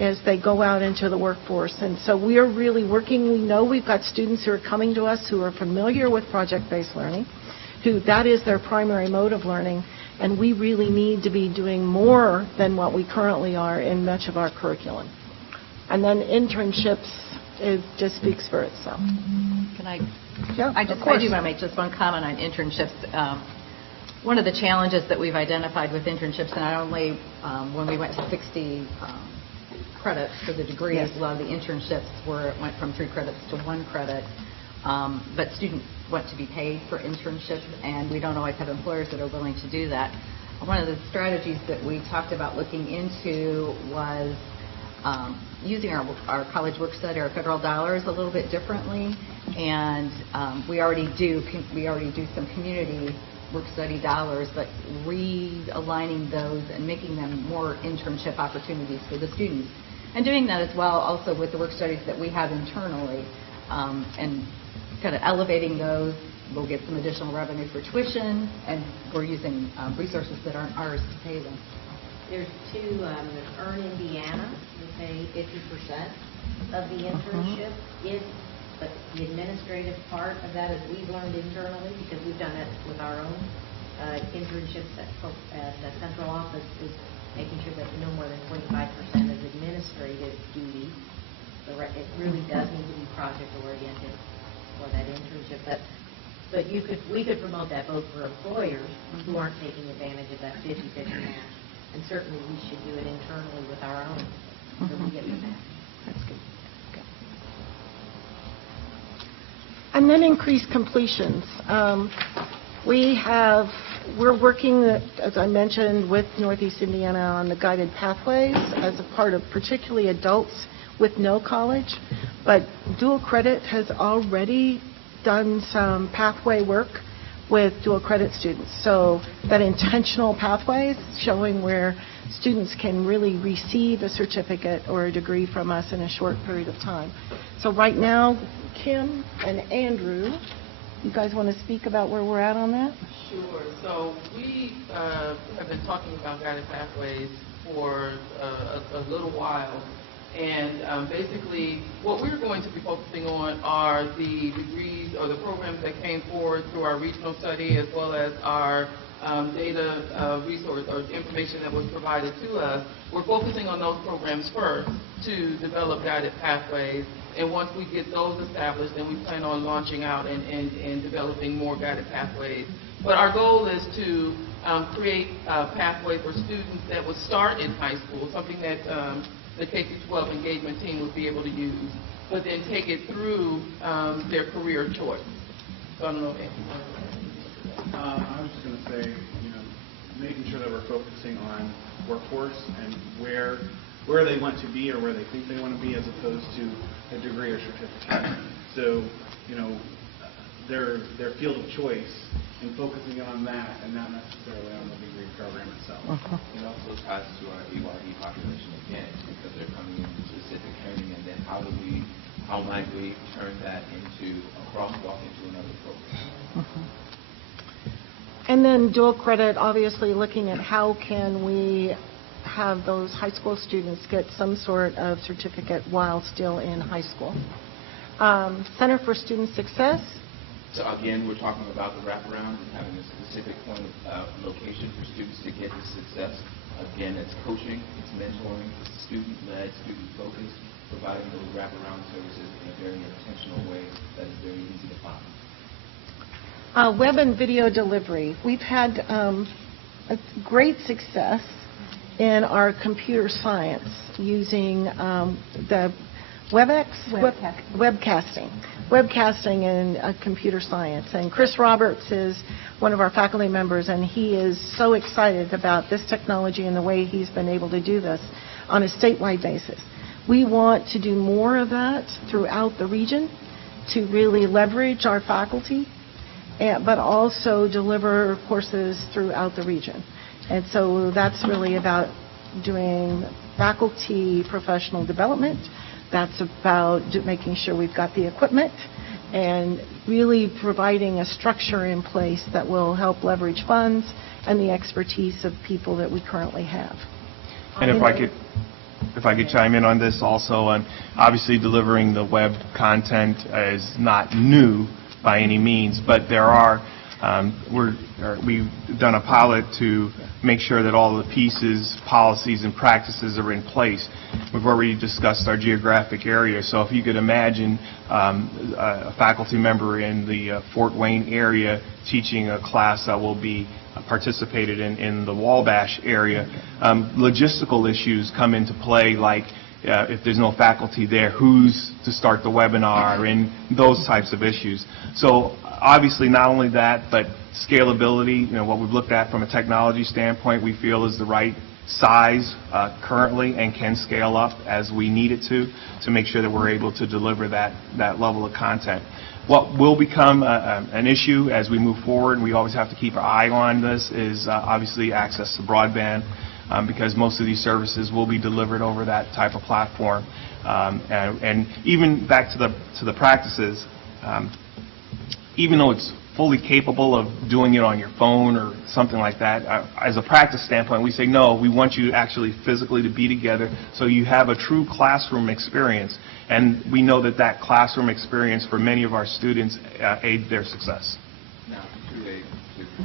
as they go out into the workforce. And so we are really working. We know we've got students who are coming to us who are familiar with project-based learning, who that is their primary mode of learning, and we really need to be doing more than what we currently are in much of our curriculum. And then internships, it just speaks for itself. Can I? Yeah, I of course. do want to make just one comment on internships. One of the challenges that we've identified with internships, and not only when we went to 60 credits for the degrees, Yes. a lot of the internships went from 3 credits to 1 credit. But students want to be paid for internships, and we don't always have employers that are willing to do that. One of the strategies that we talked about looking into was using our college work study, our federal dollars, a little bit differently. And we already do some community work study dollars, but realigning those and making them more internship opportunities for the students. And doing that as well also with the work studies that we have internally, and kind of elevating those. We'll get some additional revenue for tuition, and we're using resources that aren't ours to pay them. There's two, Earn Indiana, we pay 50% of the internship. But the administrative part of that is we've learned internally, because we've done that with our own internships at the central office, is making sure that no more than 25% is administrative duty. It really does need to be project-oriented for that internship. But we could promote that both for employers who aren't taking advantage of that 50-50 match, and certainly we should do it internally with our own, so we get the match. That's good. And then increased completions. We're working, as I mentioned, with Northeast Indiana on the guided pathways as a part of particularly adults with no college. But dual credit has already done some pathway work with dual credit students. So that intentional pathways showing where students can really receive a certificate or a degree from us in a short period of time. So right now, Kim and Andrew, you guys want to speak about where we're at on that? Sure. So we have been talking about guided pathways for a little while. And basically, what we're going to be focusing on are the degrees or the programs that came forward through our regional study, as well as our data resource or information that was provided to us. We're focusing on those programs first to develop guided pathways. And once we get those established, then we plan on launching out and developing more guided pathways. But our goal is to create a pathway for students that would start in high school, something that the K-12 engagement team would be able to use, but then take it through their career choice. So I don't know if Anthony wants to add anything to that. I was just going to say, making sure that we're focusing on workforce and where they want to be or where they think they want to be, as opposed to a degree or certificate. So, their field of choice and focusing on that and not necessarily on the degree program itself. It also ties to our EYD population again, because they're coming in with specific training, and then how might we turn that into a crosswalk into another program? And then dual credit, obviously looking at how can we have those high school students get some sort of certificate while still in high school. Center for Student Success. So again, we're talking about the wraparound and having a specific point of location for students to get to success. Again, it's coaching, it's mentoring, it's student-led, student-focused, providing those wraparound services in a very intentional way that is very easy to find. Web and video delivery. We've had a great success in our computer science using the webcasting and computer science. And Chris Roberts is one of our faculty members, and he is so excited about this technology and the way he's been able to do this on a statewide basis. We want to do more of that throughout the region to really leverage our faculty, but also deliver courses throughout the region. And so that's really about doing faculty professional development. That's about making sure we've got the equipment and really providing a structure in place that will help leverage funds and the expertise of people that we currently have. And if I could chime in on this also, obviously delivering the web content is not new by any means, but there are we've done a pilot to make sure that all the pieces, policies, and practices are in place. We've already discussed our geographic area, so if you could imagine a faculty member in the Fort Wayne area teaching a class that will be participated in the Wabash area, logistical issues come into play, like if there's no faculty there, who's to start the webinar, and those types of issues. So obviously not only that, but scalability, what we've looked at from a technology standpoint, we feel is the right size currently and can scale up as we need it to make sure that we're able to deliver that level of content. What will become an issue as we move forward, and we always have to keep our eye on this, is obviously access to broadband, because most of these services will be delivered over that type of platform. And even back to the practices, even though it's fully capable of doing it on your phone or something like that, as a practice standpoint, we say, no, we want you actually physically to be together so you have a true classroom experience. And we know that classroom experience for many of our students aid their success. Now, to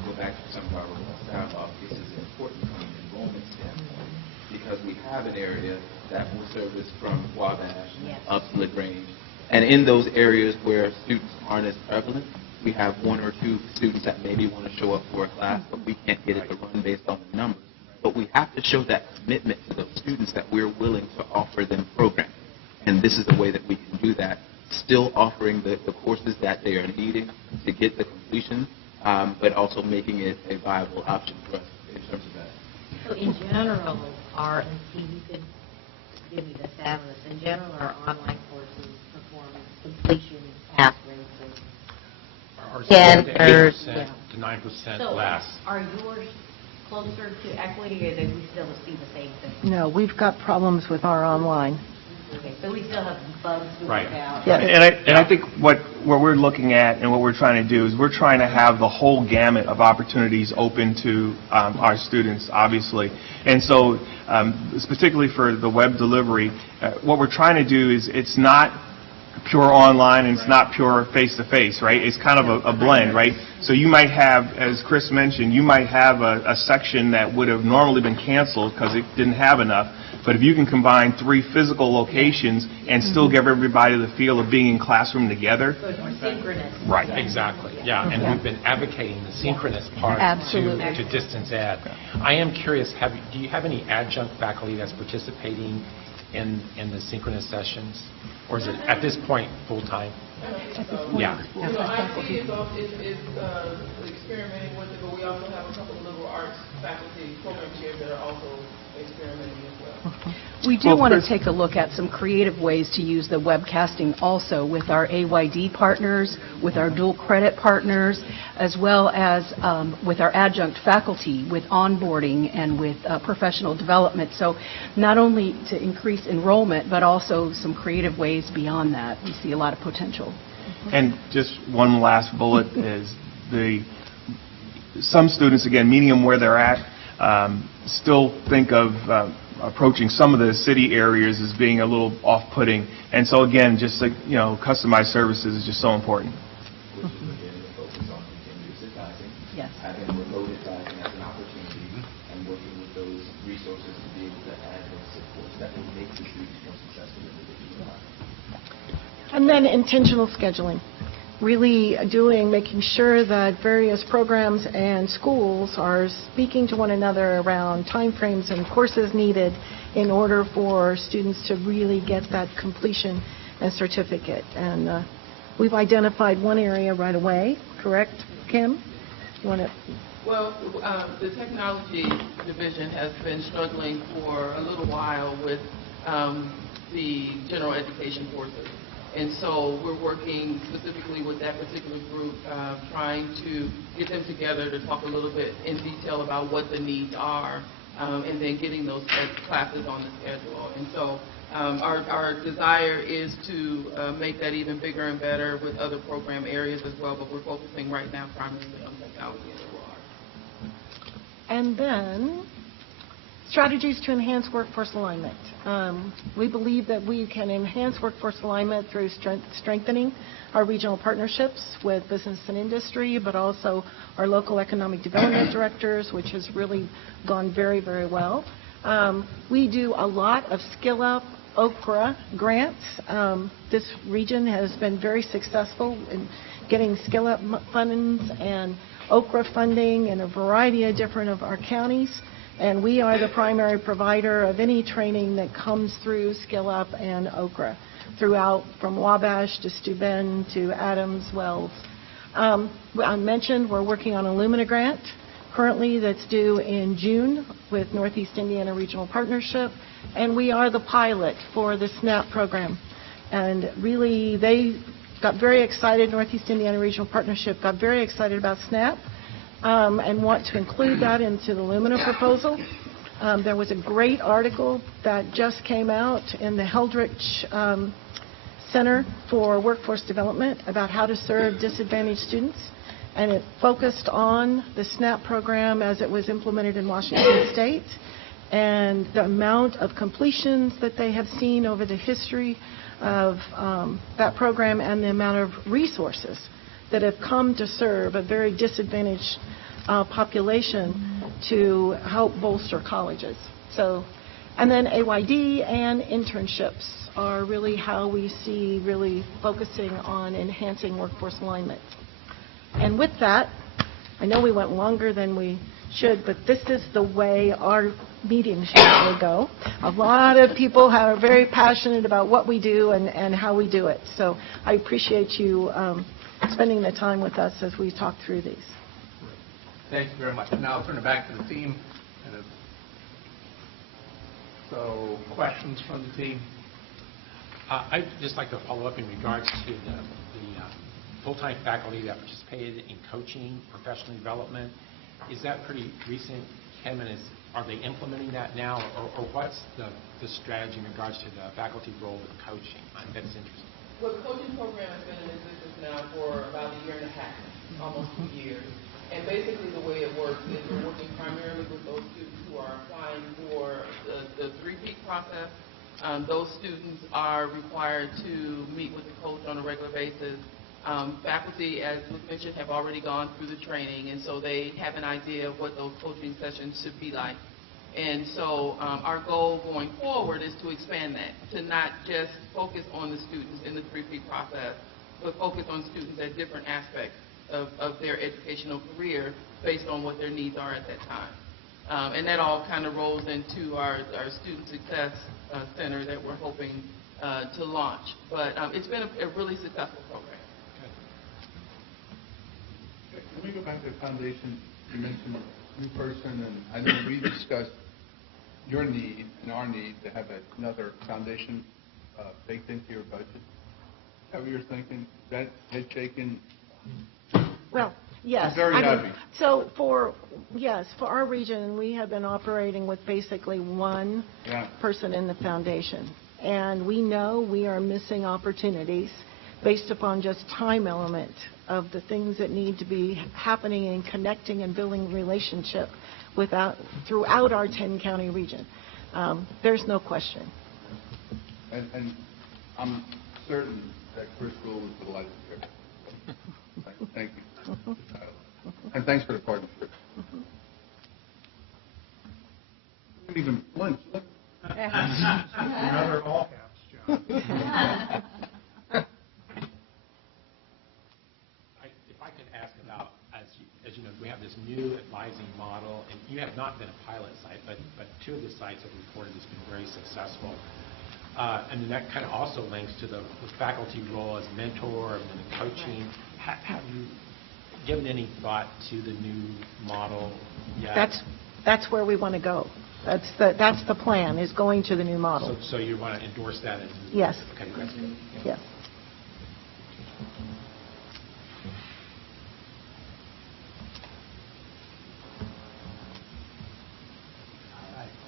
go back to some of our dialogue, this is important from an enrollment standpoint, because we have an area that will service from Wabash up to LaGrange. And in those areas where students aren't as prevalent, we have one or two students that maybe want to show up for a class, but we can't get it to run based on the numbers. But we have to show that commitment to those students that we're willing to offer them programming. And this is the way that we can do that, still offering the courses that they are needing to get the completion, but also making it a viable option for us in terms of that. So in general, and Steve, you could give me the status, in general, our online courses perform completion pass rates of 8% to Yeah. 9% So less. are yours closer to equity, or do we still see the same thing? No, we've got problems with our online. Okay, so we still have bugs to Right. work out. Yeah. And I think what we're looking at and what we're trying to do is we're trying to have the whole gamut of opportunities open to our students, obviously. And so, particularly for the web delivery, what we're trying to do is it's not pure online and it's not pure face-to-face, right? It's kind of a blend, right? So you might have, as Chris mentioned, you might have a section that would have normally been canceled because it didn't have enough. But if you can combine 3 physical locations and still give everybody the feel of being in classroom together. So it's more synchronous. Right, exactly, yeah, and we've been advocating the synchronous part Absolutely. to distance ed. I am curious, do you have any adjunct faculty that's participating in the synchronous sessions? Or is it, at this point, full-time? Yeah. You know, IT is experimenting with it, but we also have a couple of liberal arts faculty program chairs that are also experimenting as well. We do want to take a look at some creative ways to use the webcasting also with our AYD partners, with our dual credit partners, as well as with our adjunct faculty with onboarding and with professional development. So not only to increase enrollment, but also some creative ways beyond that. We see a lot of potential. And just one last bullet is some students, again, meeting them where they're at, still think of approaching some of the city areas as being a little off-putting. And so, again, just like, customized services is just so important. Which is, again, the focus on continuous advising. Yes. Having remote advising as an opportunity and working with those resources to be able to add those supports that will make the students more successful in the digital environment. And then intentional scheduling, really making sure that various programs and schools are speaking to one another around timeframes and courses needed in order for students to really get that completion and certificate. And we've identified one area right away, correct, Kim? You want to? Well, the technology division has been struggling for a little while with the general education courses. And so we're working specifically with that particular group, trying to get them together to talk a little bit in detail about what the needs are, and then getting those classes on the schedule. And so our desire is to make that even bigger and better with other program areas as well, but we're focusing right now primarily on technology and liberal arts. And then strategies to enhance workforce alignment. We believe that we can enhance workforce alignment through strengthening our regional partnerships with business and industry, but also our local economic development directors, which has really gone very, very well. We do a lot of Skill Up Okra grants. This region has been very successful in getting Skill Up funds and Okra funding in a variety of different of our counties. And we are the primary provider of any training that comes through Skill Up and Okra throughout, from Wabash to Steuben to Adams, Wells. I mentioned we're working on a Lumina grant currently that's due in June with Northeast Indiana Regional Partnership, and we are the pilot for the SNAP program. And really, they got very excited, Northeast Indiana Regional Partnership got very excited about SNAP. And want to include that into the Lumina proposal. There was a great article that just came out in the Heldrich Center for Workforce Development about how to serve disadvantaged students, and it focused on the SNAP program as it was implemented in Washington State and the amount of completions that they have seen over the history of that program and the amount of resources that have come to serve a very disadvantaged population to help bolster colleges. So, and then AYD and internships are really how we see really focusing on enhancing workforce alignment. And with that, I know we went longer than we should, but this is the way our meetings usually go. A lot of people are very passionate about what we do and how we do it. So I appreciate you spending the time with us as we talk through these. Thank you very much. Now I'll turn it back to the team. So, questions from the team? I'd just like to follow up in regards to the full-time faculty that participated in coaching, professional development. Is that pretty recent, Kim, and are they implementing that now, or what's the strategy in regards to the faculty role with coaching? That's interesting. Well, the coaching program has been in existence now for about a year and a half, almost 2 years. And basically the way it works is we're working primarily with those students who are applying for the three-peak process. Those students are required to meet with the coach on a regular basis. Faculty, as was mentioned, have already gone through the training, and so they have an idea of what those coaching sessions should be like. And so our goal going forward is to expand that, to not just focus on the students in the three-peak process, but focus on students at different aspects of their educational career based on what their needs are at that time. And that all kind of rolls into our Student Success Center that we're hoping to launch. But it's been a really successful program. Can we go back to the foundation? You mentioned a new person, and I know we discussed your need and our need to have another foundation baked into your budget. Is that what you're thinking? That head shaking? Well, yes. Very happy. So for our region, we have been operating with basically one person in the foundation. And we know we are missing opportunities based upon just time element of the things that need to be happening and connecting and building relationship throughout our 10-county region. There's no question. And I'm certain that Chris Gould was delighted to hear. Thank you. And thanks for the partnership. You didn't even flinch. Another all caps, John. If I could ask about, as you know, we have this new advising model, and you have not been a pilot site, but 2 of the sites have reported it's been very successful. And then that kind of also links to the faculty role as mentor and the coaching. Have you given any thought to the new model yet? That's where we want to go. That's the plan, is going to the new model. So you want to endorse that? Yes. Okay, that's good. Yes.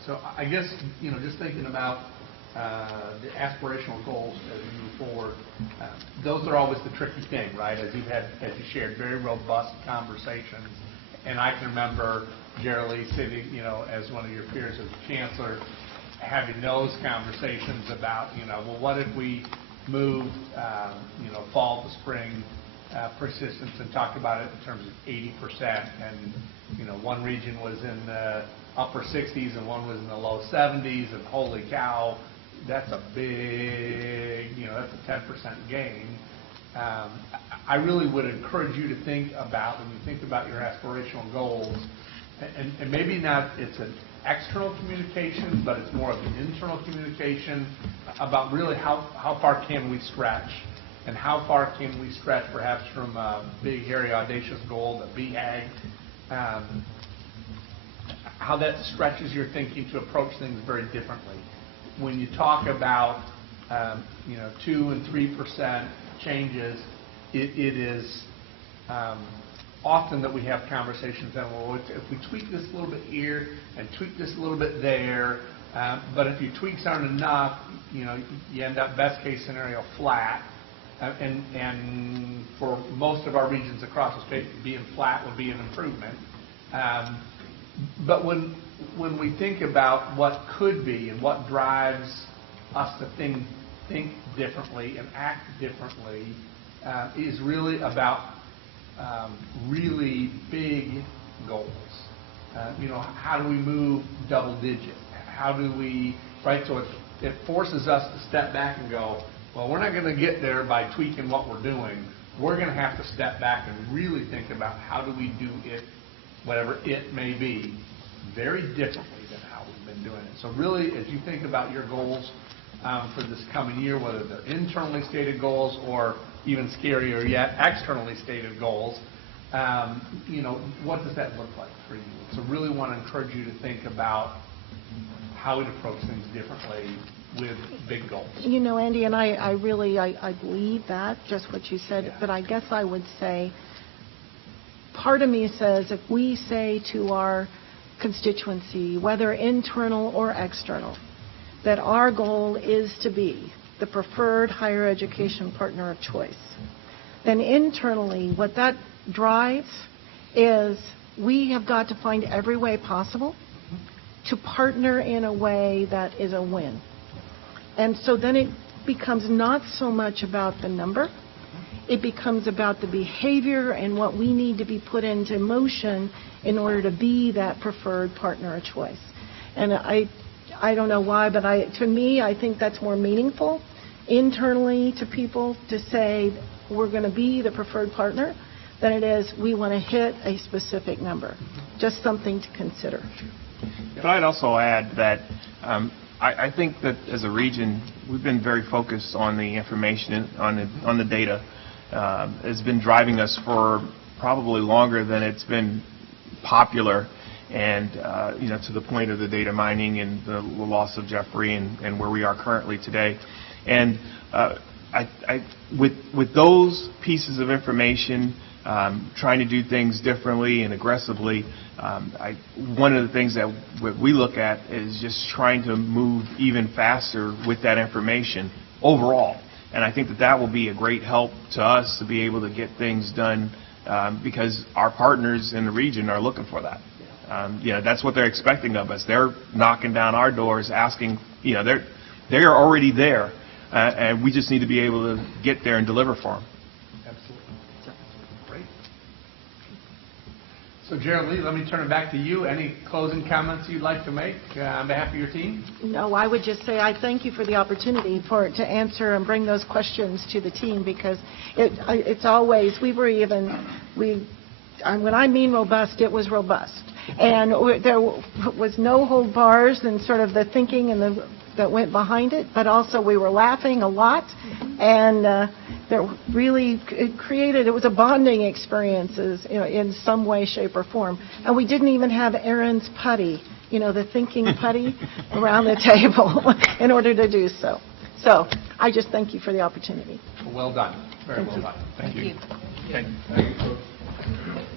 So I guess, just thinking about the aspirational goals as we move forward, those are always the tricky thing, right? As you shared, very robust conversations. And I can remember Jerry sitting, as one of your peers as a chancellor, having those conversations about, well, what if we moved, fall to spring persistence and talked about it in terms of 80%. And, one region was in the upper 60s and one was in the low 70s. And holy cow, that's a big, that's a 10% gain. I really would encourage you to think about, when you think about your aspirational goals, and maybe not it's an external communication, but it's more of an internal communication about really how far can we stretch, and how far can we stretch perhaps from a big, hairy, audacious goal, the BHAG, how that stretches your thinking to approach things very differently. When you talk about 2 and 3% changes, it is often that we have conversations that, well, if we tweak this a little bit here and tweak this a little bit there, but if your tweaks aren't enough, you end up best case scenario flat. And for most of our regions across the state, being flat would be an improvement. But when we think about what could be and what drives us to think differently and act differently, is really about really big goals. How do we move double digit? How do we, right? So it forces us to step back and go, well, we're not going to get there by tweaking what we're doing. We're going to have to step back and really think about how do we do it, whatever it may be, very differently than how we've been doing it. So really, as you think about your goals for this coming year, whether they're internally stated goals or even scarier yet, externally stated goals, what does that look like for you? So really want to encourage you to think about how we'd approach things differently with big goals. You know, Andy, and I really believe that, just what you said, but I guess I would say, part of me says if we say to our constituency, whether internal or external, that our goal is to be the preferred higher education partner of choice, then internally what that drives is we have got to find every way possible to partner in a way that is a win. And so then it becomes not so much about the number, it becomes about the behavior and what we need to be put into motion in order to be that preferred partner of choice. And I don't know why, but to me, I think that's more meaningful internally to people to say we're going to be the preferred partner than it is we want to hit a specific number. Just something to consider. But I'd also add that I think that as a region, we've been very focused on the information, on the data. It's been driving us for probably longer than it's been popular, and to the point of the data mining and the loss of Jeffrey and where we are currently today. And with those pieces of information, trying to do things differently and aggressively, one of the things that we look at is just trying to move even faster with that information overall. And I think that will be a great help to us to be able to get things done because our partners in the region are looking for that. That's what they're expecting of us. They're knocking down our doors asking, they're already there, and we just need to be able to get there and deliver for them. Absolutely. Great. So, Gerald Lee, let me turn it back to you. Any closing comments you'd like to make on behalf of your team? No, I would just say I thank you for the opportunity to answer and bring those questions to the team, because it's always, when I mean robust, it was robust. And there was no hold bars and sort of the thinking and that went behind it, but also we were laughing a lot, and it was a bonding experience in some way, shape, or form. And we didn't even have Aaron's putty, the thinking putty around the table in order to do so. So I just thank you for the opportunity. Well done. Very well done. Thank you. Okay. Thank you, folks.